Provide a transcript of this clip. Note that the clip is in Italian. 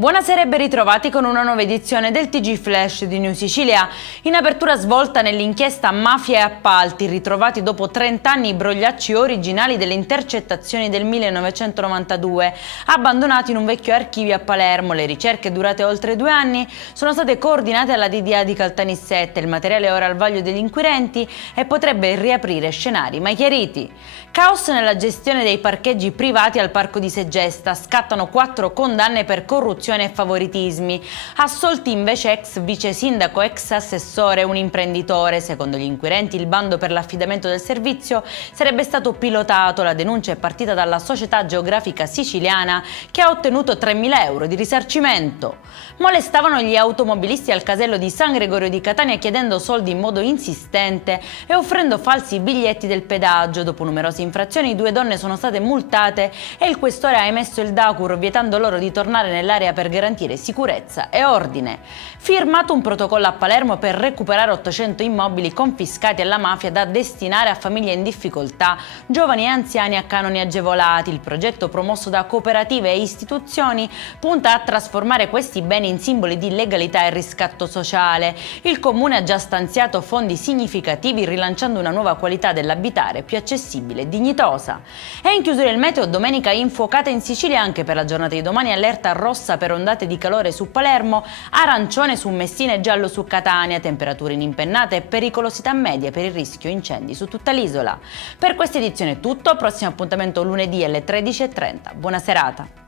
Buonasera e ben ritrovati con una nuova edizione del TG Flash di New Sicilia. In apertura svolta nell'inchiesta Mafia e Appalti, ritrovati dopo 30 anni i brogliacci originali delle intercettazioni del 1992, abbandonati in un vecchio archivio a Palermo. Le ricerche, durate oltre 2 anni, sono state coordinate alla DDA di Caltanissetta. Il materiale è ora al vaglio degli inquirenti e potrebbe riaprire scenari mai chiariti. Caos nella gestione dei parcheggi privati al Parco di Segesta, scattano 4 condanne per corruzione e favoritismi. Assolti invece ex vice sindaco, ex assessore e un imprenditore. Secondo gli inquirenti il bando per l'affidamento del servizio sarebbe stato pilotato. La denuncia è partita dalla Società Geografica Siciliana che ha ottenuto 3.000 euro di risarcimento. Molestavano gli automobilisti al casello di San Gregorio di Catania chiedendo soldi in modo insistente e offrendo falsi biglietti del pedaggio. Dopo numerose infrazioni 2 donne sono state multate e il questore ha emesso il Dacur vietando loro di tornare nell'area per garantire sicurezza e ordine. Firmato un protocollo a Palermo per recuperare 800 immobili confiscati alla mafia da destinare a famiglie in difficoltà, giovani e anziani a canoni agevolati. Il progetto, promosso da cooperative e istituzioni, punta a trasformare questi beni in simboli di legalità e riscatto sociale. Il comune ha già stanziato fondi significativi rilanciando una nuova qualità dell'abitare più accessibile e dignitosa. E in chiusura il meteo, domenica infuocata in Sicilia anche per la giornata di domani, allerta rossa per ondate di calore su Palermo, arancione su Messina e giallo su Catania, temperature in impennata e pericolosità media per il rischio incendi su tutta l'isola. Per questa edizione è tutto, prossimo appuntamento lunedì alle 13:30. Buona serata.